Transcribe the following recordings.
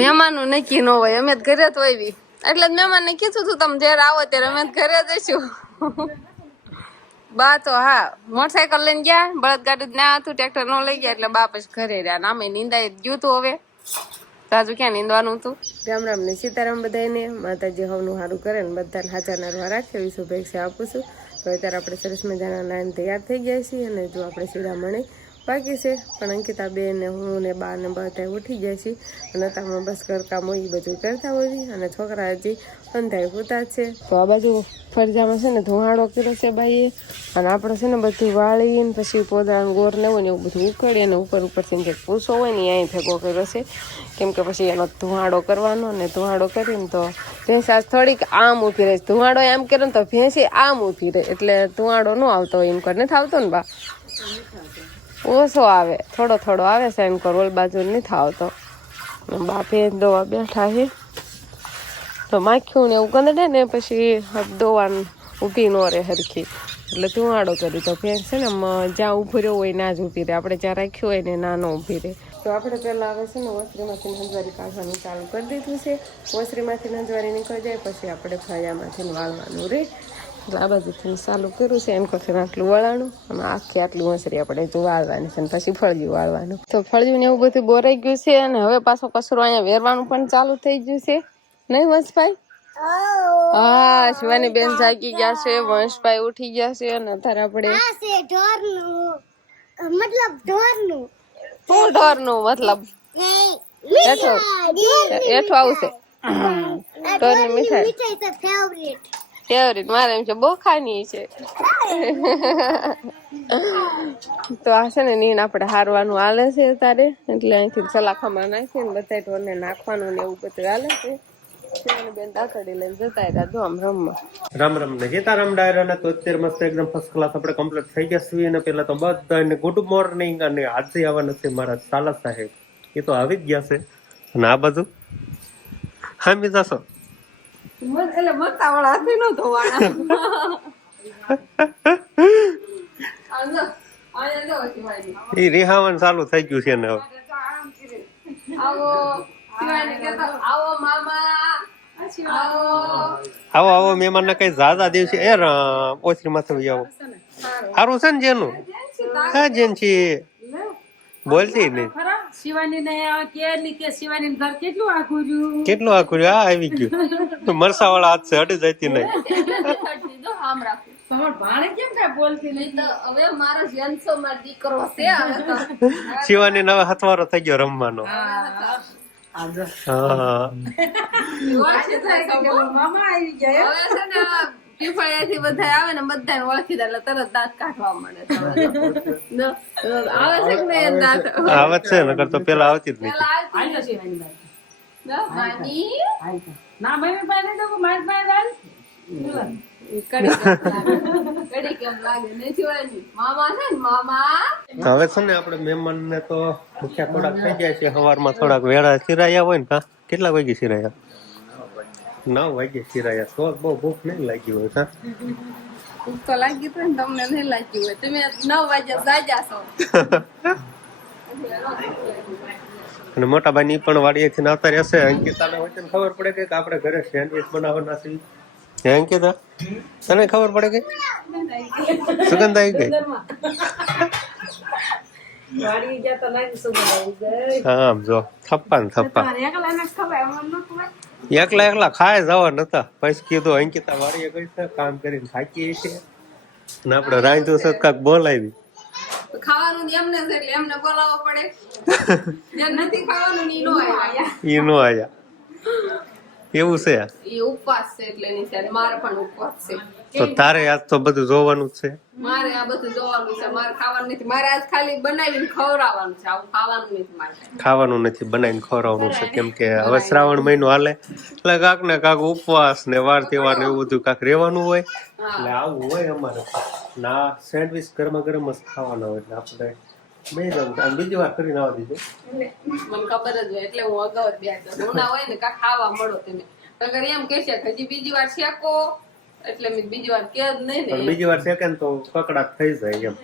મહેમાનનું નક્કી ન હોય, અમે જ ઘરે તો આવી એટલે જ મહેમાનને કીધું તું, તમે જ્યારે આવો ત્યારે અમે ઘરે જઈશું બા તો હા, મોટરસાયકલ લઈને ગયા, બળદગાડું જ ના હતું, ટ્રેક્ટર નો લઈ ગયા, એટલે બા પછી ઘરે રહ્યા. નામે નિંદાય ગયું તું હવે. તાજુ ક્યાં નીંદવાનું હતું રામ રામ ને સીતારામ બધાને માતાજી હવનું સારું કરે ને બધાને હાજર નારવા રાખે, એવી શુભેચ્છા આપું છું. તો અત્યારે આપણે સરસ મજાના નાયન તૈયાર થઈ ગયા છીએ અને જો આપણે શિરામણી બાકી છે, પણ અંકિતા બેન હું ને બા ને બધા ઉઠી જાય છે. અને તમે બસ ઘરકામ હોય એ બધું કરતા હોય અને છોકરા હજી અંધાય પૂતા છે. તો આ બાજુ ફરજામાં છે ને ધુવાડો કર્યો છે બાઈએ. અને આપણે છે ને બધું વાળીને પછી પોદાનું ગોર હોય ને એવું બધું ઉકળીએ અને ઉપર ઉપરથી જે પૂસો હોય ને અહીં ભેગો કર્યો છે. કેમ કે પછી એનો ધુવાડો કરવાનો ને ધુવાડો કરીને તો ભેંસ આજ થોડીક આમ ઊભી રહે. ધુવાડો એમ કરે ને તો ભેંસી આમ ઊભી રહે. એટલે ધુવાડો ન આવતો હોય એમ કરીને. આવતો ને બા? ઓછો આવે. થોડો થોડો આવે છે એમ કરોલ બાજુ નથી આવતો. બાપે દોવા બેઠા છે. તો માખ્યું ને એવું ગંદડે ને પછી દોવાનું ઊભી ન રહે હરખી. એટલે ધુવાડો કરી તો ભેંસ છે ને જ્યાં ઊભો રહ્યો હોય ના જ ઊભી રહે. આપણે જ્યાં રાખ્યું હોય ને ના ન ઊભી રહે. તો આપણે પહેલાં આવે છે ને વસ્ત્રીમાંથી નંજવારી કાઢવાનું ચાલુ કરી દીધું છે. વસ્ત્રીમાંથી નંજવારી નીકળી જાય, પછી આપણે ફળિયામાંથી વાળવાનું રહે એટલે આ બાજુથી ચાલુ કર્યું છે. એમ કખે આટલું વળાણું અને આખી આટલું વસરી આપણે તો વાળવાની છે અને પછી ફળિયું વાળવાનું. તો ફળિયું ને એવું બધું બોરાઈ ગયું છે અને હવે પાછો કસરો અહીંયા વેરવાનું પણ ચાલુ થઈ ગયું છે. નહીં વંશભાઈ? હા શિવાની બેન જાગી ગયા છે. વંશભાઈ ઉઠી ગયા છે અને અત્યારે આપણે ઢોરનું. મતલબ ઢોરનું. શું ઢોરનું? મતલબ એઠો એઠો આવશે ઢોરની મીઠાઈ. મીઠાઈ. તો ફેવરેટ ફેવરિટ મારે એમ છે બહુ ખાની છે તો આ છે ને નીણ આપણે હારવાનું હાલે છે તારે એટલે અહીંથી સલાખામાં નાખીને બધા ઢોરને નાખવાનું ને એવું બધું હાલે છે અત્યારે મસ્ત એકદમ ફર્સ્ટ ક્લાસ આપણે કમ્પ્લીટ થઈ ગયા છીએ અને તો બધાને ગુડ મોર્નિંગ અને આજે આવવાના છે મારા સાલા સાહેબ. એ તો આવી જ ગયા છે. અને આ બાજુ? હા મી જશો એટલે હાથી નો એ રિહાવન ચાલુ થઈ ગયું છે ને હવે. આવો આવો મામા આવો. આવો આવો મહેમાન ના કઈ ઝાઝા દિવસે એ ઓછરી માથે આવો. સારું. છે ને જેનું? હા જેન છે. બોલતી નહીં શિવાની ને કે કે શિવાની ઘર કેટલું આખું રહ્યું? કેટલું આખું રહ્યું? આ આવી ગયું. મરસા વાળા હાથ છે હટી જતી નહીં. તમાર ભાણે કેમ કાંઈ બોલતી નહીં? તો હવે મારો જનસો મારો દીકરો છે હવે તો. શિવાની નવા હથવારો થઈ ગયો રમવાનો. હા મામા આવી ગયા હવે છે ને પીપળિયાથી બધા આવે ને બધાને ઓળખી એટલે તરત દાંત કાઢવા મળે. હવે આવે છે કે નહીં? દાંત આવે છે નકર તો પેલા આવતી જ નહીં. ભાઈ ના પાસે તો મારી પાસે મામા હવે છે ને આપણે મહેમાન ને તો ભૂખ્યા થોડાક થઈ જાય છે સવારમાં થોડાક વેળા સિરાયા હોય ને કેટલા વાગે સિરાયા? નવ વાગે સિરાયા તો બહુ ભૂખ નહીં લાગી હોય સર ભૂખ તો લાગી તો ને તમને નહીં લાગી હોય. તમે નવ વાગે જાજા છો. અને મોટા ભાઈ ની પણ વાડીએથી આવતા રહેશે અંકિતાને હોય તો ખબર પડે કે આપણે ઘરે સેન્ડવિચ બનાવવાના છે હે અંકિતા? તને ખબર પડે કે? સુગંધ આવી ગઈ. હા જો. થપ્પા ને થપ્પા. એકલા ને ન. એકલા ખાય જવા નતા પછી કીધું અંકિતા વાળીએ ગઈ છે કામ કરીને થાકી છે અને આપણે રાંધ્યું છે કાક બોલાવી. ખાવાનું એમને છે એટલે એમને બોલાવવો પડે. નથી ખાવાનું ઈ નો આયા. ઈ નો આયા. એવું છે? એ ઉપવાસ છે એટલે ની છે મારે પણ ઉપવાસ છે. તો તારે આજ તો બધું જોવાનું છે. મારે આ બધું જોવાનું છે મારે ખાવાનું નથી. મારે આજ ખાલી બનાવીને ખવડાવવાનું છે આવું ખાવાનું નથી મારે. ખાવાનું નથી બનાવીને ખવડાવવાનું છે. કેમ કે હવે શ્રાવણ મહિનો હાલે એટલે કાક ને કાક ઉપવાસ ને વાર તહેવાર ને એવું બધું કાક રહેવાનું હોય. એટલે આવું હોય અમારે. ના સેન્ડવિચ ગરમા ગરમ જ ખાવાના હોય એટલે આપણે બે જવું આમ બીજી વાર કરીને આવવા દીધું. મને ખબર જ હોય એટલે હું અગાઉ જ હું ના હોય ને કા ખાવા મળો તેને. અગર એમ કહેશે કે હજી બીજી વાર શેકો એટલે મેં બીજી વાર કે જ નહીં ને. બીજી વાર સેકન્ડ તો કકડા થઈ જાય એમ.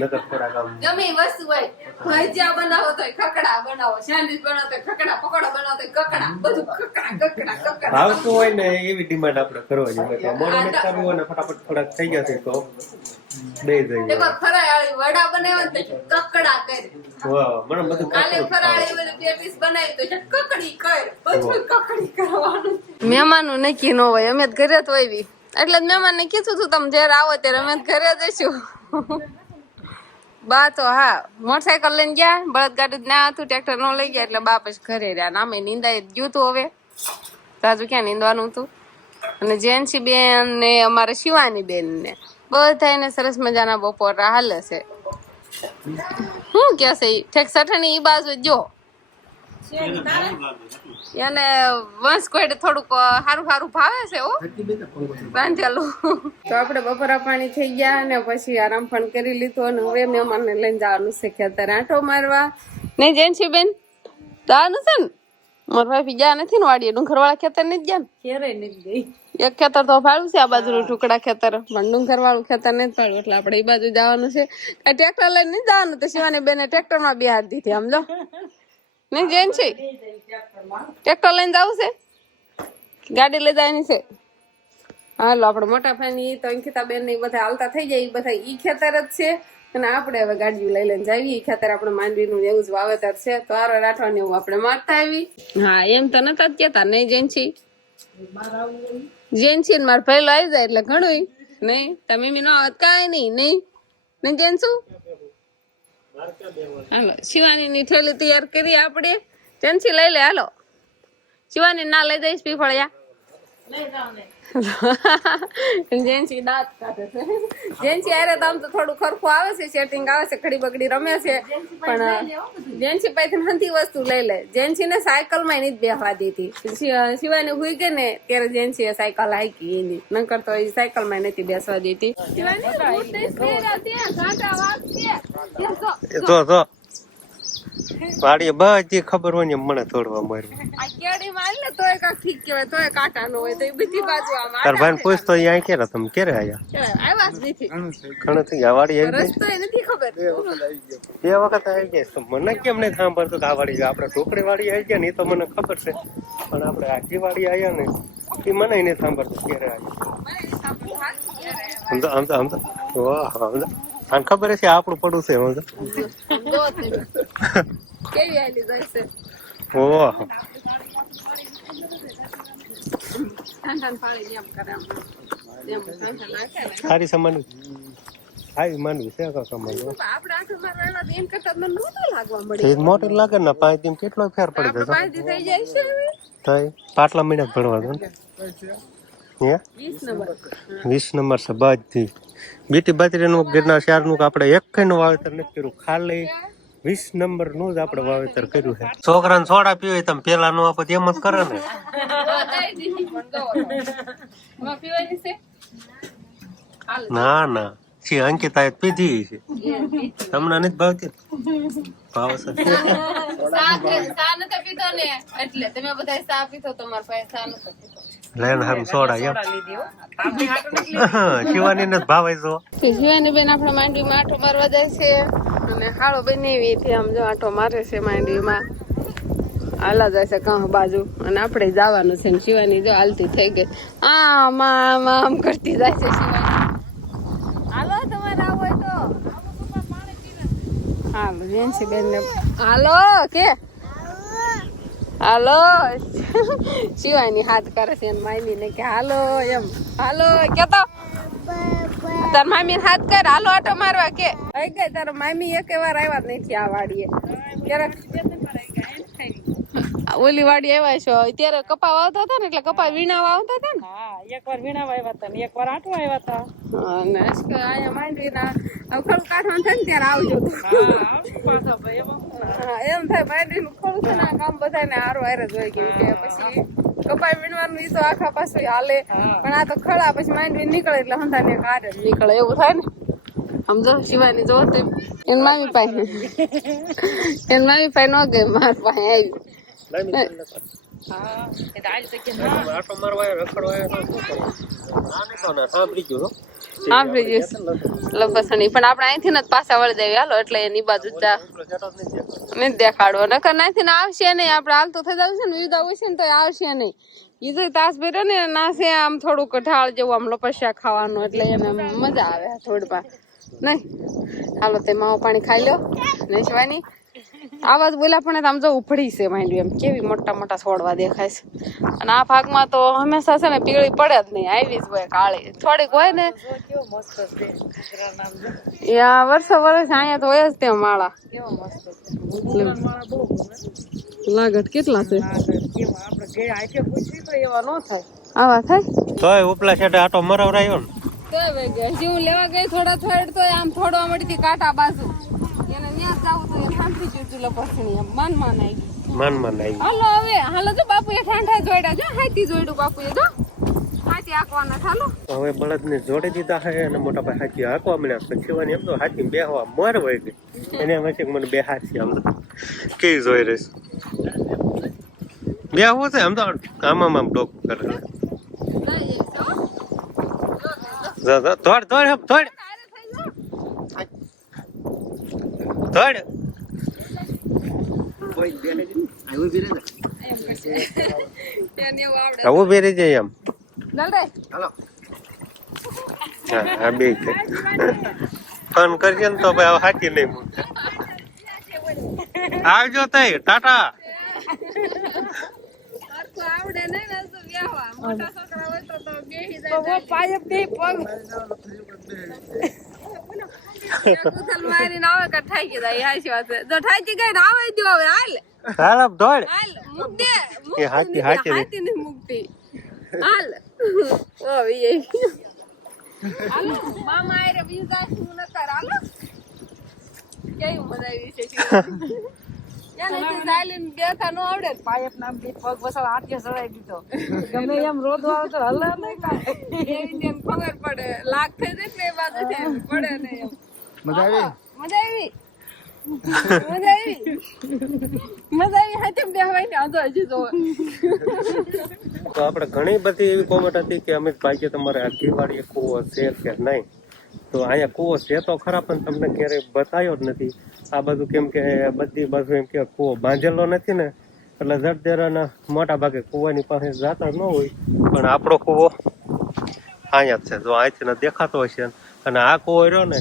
નકર થોડાક આમ ગમે વસ્તુ હોય. ભજીયા બનાવો તો કકડા બનાવો. સેન્ડવિચ બનાવો તો કકડા પકોડા બનાવો તો કકડા બધું કકડા કકડા કકડા આવતું હોય ને એવી ડિમાન્ડ આપણે કરવા જોઈએ તો મોડું મેં કરવું અને ફટાફટ થોડાક થઈ જશે તો દઈ દઈએ એમાં ફરાળી વડા બનાવ્યા ને તો કકડા કરે. વાહ મને બધું કાલે ફરાળી વાળી પેટીસ બનાવી તો કકડી કર. બધું કકડી કરવાનું. મહેમાનો નક્કી ન હોય. અમે જ ઘરે તો હોય એટલે જ મહેમાનને કીધું હતું તમે જ્યારે આવો ત્યારે અમે ઘરે જઈશું. બા તો હા, મોટરસાયકલ લઈને ગયા, બળદ ગાડી ના હતું, ટ્રેક્ટર નો લઈ ગયા, એટલે બા પછી ઘરે રહ્યા. નામે નિંદાઈ જ ગયું હતું હવે. તાજુ ક્યાં નિંદવાનું હતું અને જેન્સી બેન ને અમારે શિવાની બેન ને બધા એને સરસ મજાના બપોર હાલે છે. શું કે છે ઈ? ઠેક સઠાની ઈ બાજુ જો. એને વંશ થોડુંક સારું સારું ભાવે છે ઓ બાંધેલું તો આપણે બપોરા પાણી થઈ ગયા અને પછી આરામ પણ કરી લીધું અને હવે મહેમાનને લઈને જવાનું છે ખેતર આંટો મારવા. નહીં જેન્સી બેન જવાનું છે ને? મારા ભાઈ ગયા નથી ને વાડીએ ડુંગરવાળા ખેતર નથી ગયા નથી ગઈ. એક ખેતર તો ભાડું છે આ બાજુનું ટુકડા ખેતર. પણ ડુંગર વાળું ખેતર નથી ફાળ્યું એટલે આપણે એ બાજુ જવાનું છે. આ ટ્રેક્ટર લઈને નહીં જવાનું તો શિવાની બેને ટ્રેક્ટરમાં માં હાથ દીધી સમજો. નહીં, જૈન છે. ટ્રેક્ટર લઈને જવું છે? ગાડી લઈ જવાની છે? હાલો, આપણે મોટા ભાઈ તો અંકિતા બેન ને બધા હાલતા થઈ જાય એ બધા ઈ ખેતર જ છે. અને આપણે હવે ગાડીઓ લઈ લઈને જઈએ ઈ ખેતર આપણે માંડવીનું એવું જ વાવેતર છે. તો આરો રાઠવાની એવું આપણે મારતા આવી હા, એમ તો નતા જ કેતા નહીં, જૈન છે? જેન્સી ને મારા પહેલો આવી જાય એટલે ઘણું નહીં, તમે મી નો આવત કાંઈ નહીં. નહીં? ને જેન્સુ હાલો શિવાની ની થેલી તૈયાર કરી આપણે. ચંચી લઈ લે, હાલો. શિવાની ના લઈ જઈશ પીફળિયા. જેન્સી દાંત કાઢે છે. જેન્સી આરે તો આમ તો થોડું ખરખું આવે છે સેટિંગ આવે છે ખડી બગડી રમે છે. પણ જેન્સી પાસેથી નથી વસ્તુ લઈ લે. જેન્સી ને સાયકલમાં એની જ બેહવા દીધી. શિવ- શિવાની હુઈ ગઈ ને ત્યારે જેન્સી એ સાયકલ હાકી એની. નકર તો એ સાયકલમાં નથી બેસવા દીધી. શિવાની તો નહીં વાડીએ બધી ખબર હોય ને મને તોડવા માર્યું આ કેડી માં ને તોય કાંઈક ઠીક કહેવાય તોય કાંટા નો હોય તો એ બીજી બાજુ આમ તાર ભાઈ ને પૂછતો અહીંયા ક્યારે? તમે ક્યારે આયા? આવ્યા જ નથી. ઘણું થઈ ગયા. વાડી આવી રસ્તો એ નથી ખબર. બે વખત આવી ગયા. તો મને કેમ નહીં સાંભળતો કે આ વાડી આપણે ઢોકળી વાડી આવી ગયા ને એ તો મને ખબર છે. પણ આપણે આખી વાડી આવ્યા ને એ મને નહીં સાંભળતું ક્યારે આવ્યા સમજો સમજો સમજો. વાહ આને ખબર છે આપણું પડું છે છે ઓહ. સારી સમાન આવી માનવી છે કાકા મને આપણે આંખો મારવા એમ કરતા મને નહોતું લાગવા મળ્યું એ મોટર લાગે ને પાંચ દિન કેટલો ફેર પડી જતો પાંચ થઈ જાય છે પાટલા મહિના ભણવા દો હે? વીસ નંબર. વીસ નંબર છે બધી બીટી બાજરીનું ગિરનાર શારનું કે આપણે એક નું વાવેતર નથી કર્યું, ખાલી વીસ નંબરનું જ આપણે વાવેતર કર્યું છે. છોકરાને સોડા પીવે તમે પેલા નો આપો એમ જ કરે ને. ના ના. છે, અંકિતા પીધી છે. તમને નથી ભાવતી? ભાવ સર એટલે તમે બધા સા પીધો, તમારા પાસે સા પીધો. લેન હારું સોડા એમ. શિવાની ને ભાવ આવ્યો શિવાની બેન આપણે માંડવીમાં આટો મારવા જાય છે. અને હાળો બેન એવી થી આમ જો આટો મારે છે માંડવીમાં હાલા જાય છે કાં બાજુ. અને આપણે જવાનું છે ને શિવાની જો હાલતી થઈ ગઈ. આમ આમ આમ કરતી જાય છે શિવાની. હાલો તમારે આવો તો. હાલો બેન ને હાલો કે? હાલો. શિવાની હાથ કરે છે મામી ને કે હાલો એમ. હાલો કેતો? તાર મામી હાથ કર હાલો આટો મારવા કે. આઈ ગઈ તારો મામી એક વાર આવ્યા જ નથી આ વાડીએ. ક્યારેક ઓલી વાડી આવ્યા છો. ત્યારે કપા વાવતા હતા ને એટલે કપા વીણા વાવતા હતા ને. હા એક વાર વીણા આવ્યા હતા ને એક વાર આટો આવ્યા હતા. અને આયા અહીંયા માંડવીના. ખડું કાઢવાનું થાય ને ત્યારે આવજો. તું. પાછા ભાઈ એમાં હા, એમ થાય માંડવીનું ખડું છે ને આ કામ બધાને હારું હારે જ હોય કેમ કે પછી કપાઈ વીણવાનું ઈ તો આખા પાસે હાલે. પણ આ તો ખડા પછી માંડવી નીકળે એટલે હંધા ને જ નીકળે. એવું થાય ને? સમજો શિવાની જો તે એન મામી પાસે. એન મામી પાસે ન ગઈ માર પાસે આવી. હા એ તો આજ તો કે ના મારવા રખડવા? ના સાંભળી ગયો. સાંભળી ગયું લપસણી પણ આપણે અહીંથી જ પાછા વળી દેવી હાલો એટલે એની બાજુ જ દેખાડો નથી દેખાડવો. નકર નાથી આવશે નહીં. આપણે હાલ તો થઈ જશે ને. વિદા હોય છે ને તો આવશે નહીં. તો તાસ ભેરો ને નાસે આમ થોડુંક ઢાળ જેવું આમ લપસ્યા ખાવાનું. એટલે એને મજા આવે થોડીમાં નહીં. હાલો તે માવો પાણી ખાઈ લો. નહીં શિવાની આવાજ બોલ્યા પણ આમ જો ઉફડી છે માંડ્યું એમ. કેવી મોટા મોટા છોડવા દેખાય છે. અને આ ભાગમાં તો હંમેશા છે ને પીળી પડે જ નહીં. આવી જ હોય કાળી. થોડીક હોય ને. જો કેવો મસ્ત છે ગુજરાત નામ જો. યા વર્ષો વર્ષ અહીંયા તો હોય જ તે માળા. કેવો મસ્ત છે. ગુજરાત મારા બહુ ગમે લાગત કેટલા છે? હા તો કેમ આપણે ઘરે આટે પૂછવી તો એવા ન થાય. આવા થાય? તોય ઉપલા છેડે આટો મરવરાયો ને. તોય હજી હું લેવા ગઈ થોડા થોડ તો આમ થોડો મળી કાંટા બાજુ. જાવું પસણી મન આવી માન માન આવી હાલો હવે હાલો જો બાપુએ ઠાંઠા જોડ્યા. જો હાથી જોડ્યું બાપુએ જો. હવે બળદ ને જોડી દીધા હે અને મોટા ભાઈ હાથી હાકવા મળ્યા પછી શિવાની એમ તો હાથી બેહવા મોર હોય ગઈ એને એમ છે મને બે હાથી આમ કેવી જોઈ રહીશ બે હું છે આમ તો આમ આમ ડોક કરે. જા, ધોડ દોડ દોડ હમ, દોડ દોડ તેને એવું આવડે આવું બે રહી જાય એમ હા બે ફોન કરજે ને તો ભાઈ હવે લઈ આવજો તઈ ટાટા. આવડે ને તો વ્યાહવા મોટા છોકરા હોય તો તો જાય તો પાયે બે પગ કુથલ મારીને આવે કે ઠાકી જાય હાચી વાત જો ઠાકી ગઈ ને આવે દો હવે હાલ હાલ દોડ હાલ મૂક દે એ હાથી- હાથી હાથી નહીં મૂકતી હાલ ઓ વી હાલો મામા આયરે બીજું દાસ હું નકર હાલો કેવું મજા આવી છે નો ને. ને ખબર પડે લાગ થઈ જાય ને એ બાજુ પડે ને એમ મજા આવી? મજા આવી. મજા આવી. મજા આવી હાથે બેહવાય ને આજો હજી તો તો આપણે ઘણી બધી એવી કોમેન્ટ હતી કે અમિત ભાઈ કે તમારે આ દિવાળીએ કૂવો છે કે નહીં? તો અહીંયા કૂવો છે તો ખરા પણ તમને ક્યારેય બતાવ્યો જ નથી. આ બધું કેમ કે બધી બાજુ એમ કે કૂવો બાંધેલો નથી ને એટલે જડદેરાના મોટા ભાગે કૂવાની પાસે જાતા ન હોય. પણ આપણો કૂવો અહીંયા જ છે. જો અહીંથી ને દેખાતો હશે અને આ કૂવો રહ્યો ને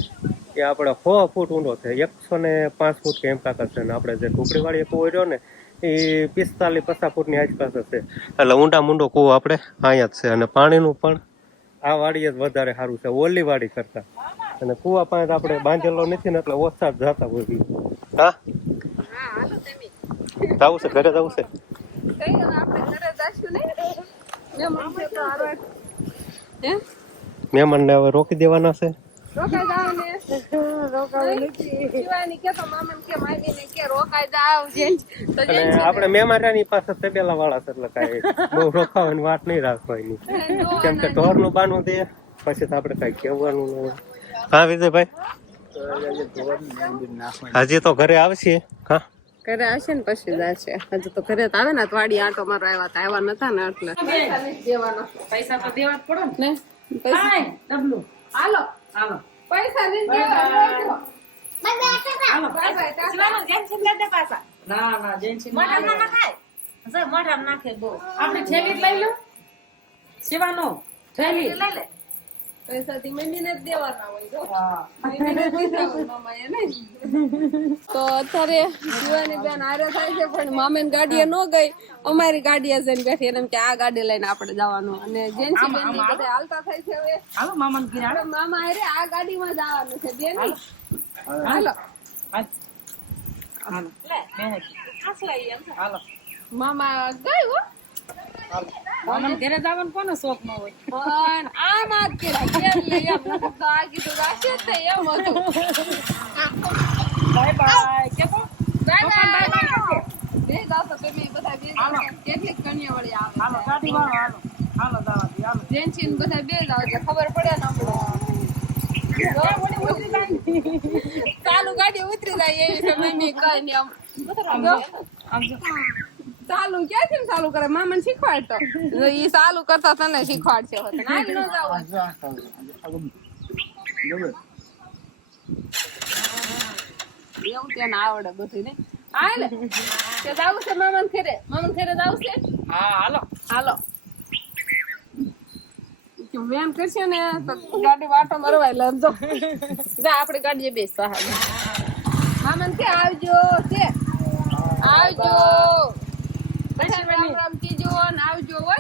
એ આપણે સો ફૂટ ઊંડો છે એકસો ને પાંચ ફૂટ કે એમ કાંક છે. ને આપણે જે ટુકડીવાળી કૂવો રહ્યો ને એ પિસ્તાલીસ પચાસ ફૂટની આસપાસ હશે. એટલે ઊંડા મૂંડો કૂવો આપણે અહીંયા જ છે. અને પાણીનું પણ આ વાડી જ વધારે સારું છે ઓલી વાડી કરતા. અને કૂવા પાસે આપણે બાંધેલો નથી ને એટલે ઓછા જ જતા હોય હા? જવું છે? ઘરે જવું છે? મહેમાન મહેમાનને હવે રોકી દેવાના છે? રોકાઈ જાવ ને. શિવાની કે તો મામાને કે મામીને કે રોકાઈ જાવ જેન તો અને જેન આપણે મહેમાનની પાસે તબેલા વાળા છે એટલે કાંઈ બહુ રોકાવાની વાત નહીં રાખવાની. કેમ કે ઢોરનું બાનું દે પછી તો આપણે કાંઈ કહેવાનું ન હા વિજયભાઈ? હજી તો ઘરે આવશે હા? ઘરે આવશે ને પછી જશે. હજુ તો ઘરે તો આવે ને તો વાડી આંટો મારો આવ્યા તા આવ્યા નતા ને એટલે. પૈસા તો દેવા જ પડે ને. ને? પૈસા. હાલો. હાલો. પૈસા નહીં દેવા હાલો. બાય. બાય ટાટા. ના ના જેન્સી આપણે થેલી જ લઈ લો. શિવાનો થેલી લઈ લે. પૈસા થી દેવાના હોય જો. હા. મમ્મીને જ દીધા હોય મામાએ નહીં. તો અત્યારે જીવાની બેન આરે થાય છે પણ મામે ગાડીએ ન ગઈ. અમારી ગાડીએ જઈને બેઠી એમ કે આ ગાડી લઈને આપણે જવાનું. અને જેન્સી બેન હાલતા થાય છે હવે. હાલો મામા મામા હારે આ ગાડીમાં જવાનું છે બેન. હાલો. હાલો. હાલો. મામા ગઈ હો ઘરે જવાનું કોને શોખ ન હોય? પણ આમ આ કેરા ઘેર એમ તો આ કીધું રાશે તે એમ હતું. Bye bye. કે તો બાય બાય. બે જાવ તો તમે બધા બે કેટલીક કન્યા વળી આવે હાલો ગાડી વાળો હાલો. હાલો દાવા હાલો. જેન્સી બધા બે જાવ એટલે ખબર પડે ને આપણે ચાલુ ગાડી ઉતરી જાય એવી છે મમ્મી કઈ ને આમ આમ ચાલુ ક્યાંથી ને ચાલુ કરે મામાને શીખવાડતો ઈ ચાલુ કરતા તને શીખવાડશે હોત. ના, ઈ ન જાવું. એવું તેને આવડે બધું ને હાલે તે જાવું છે મામાને ઘરે મામાને ઘરે જાવું છે હા હાલો હાલો કે વેન કરશે ને તો ગાડી વાટો મરવાય લંજો જા આપણે ગાડીએ બેસવા હાલ મામન કે આવજો તે આવજો પછી રામ રામ કીજો ને આવજો હો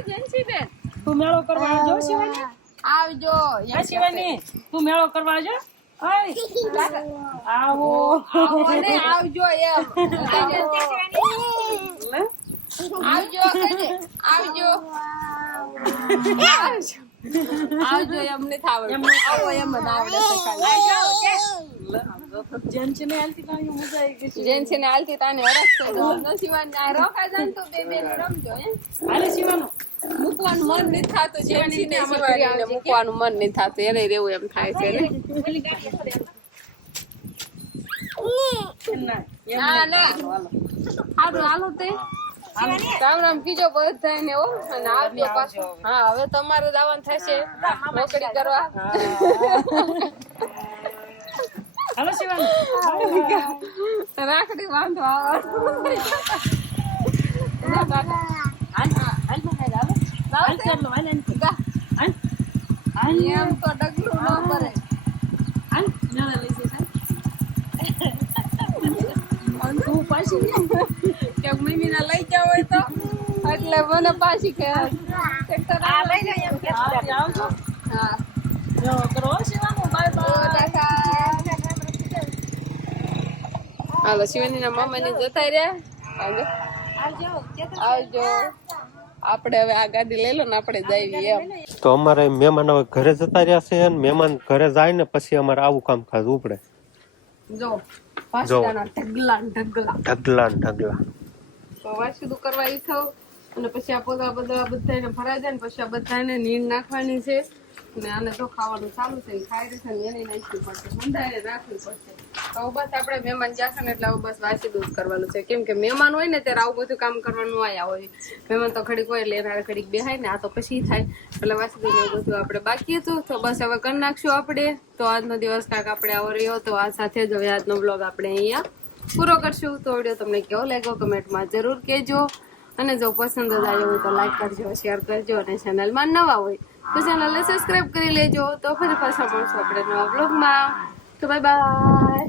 તું મેળો કરવા આવજો શિવાની. આવજો. શિવાની તું મેળો કરવા આવજો. આવો. આવો આવજો એમ. આવજો. આવજો આવજો. એમ નથી આવડતું આવો એમ જ આવડે ને મજા આવી ગઈ ને આ રોકા જાન તો બે રમજો હે. શિવાનો. મૂકવાનું મન નથી થતું જેન શિવાનીને મૂકવાનું મન નથી થતું એને રહેવું એમ થાય છે ને. ના ના હારું હાલો તે. રામ રામ કીજો અને આવજો પાછો. હા હવે તમારે જવાનું થશે. નોકરી કરવા. હાલો શિવાનો રાખડી લઈ લઈ તો એટલે મને પાછી કે ટ્રેક્ટર આવે ને એમ કે હા, આવજો હા કરો શિવાનો હાલો શિવાની ના મામા ની જતા રહ્યા. આવજો. આપણે હવે આ ગાડી લઈ લો ને આપણે જઈએ એમ. તો અમારે મહેમાન હવે ઘરે જતા રહ્યા છે અને મહેમાન ઘરે જાય ને પછી અમારે આવું કામ ખાવું ઉપડે. જો ઢગલા ઢગલા. ઢગલા ઢગલા. તો કરવા ઈ થાવ. અને પછી આ પોતા બધા બધાને ભરાઈ જાય ને પછી આ બધાને નીર નાખવાની છે. અને આને ખાવાનું ચાલુ છે ખાઈ રહેશે ને એને નાખવી પડશે. બંધાઈને રાખવી પડશે. તો બસ આપણે મહેમાન જશે ને એટલે હવે બસ વાસીદું દૂધ કરવાનું છે. કેમ મહેમાન હોય ને ત્યારે આવું બધું કામ કરવાનું આયા હોય. મહેમાન તો ઘડીક હોય એટલે એના ઘડીક બેહાય ને આ તો પછી થાય. એટલે વાસી દૂધ બધું આપણે બાકી હતું. તો બસ હવે કરી નાખશું આપણે. તો આજનો દિવસ કાંક આપણે આવો રહ્યો. તો આ સાથે જ હવે આજનો બ્લોગ આપણે અહીંયા પૂરો કરશું. તો વીડિયો તમને કેવો લાગ્યો કમેન્ટમાં જરૂર કહેજો. અને જો પસંદ જ આવ્યો હોય તો લાઈક કરજો શેર કરજો અને ચેનલમાં નવા હોય તો ચેનલને સબસ્ક્રાઈબ કરી લેજો. તો ફરી પાછા મળશું આપણે નવા બ્લોગમાં તો બાય બાય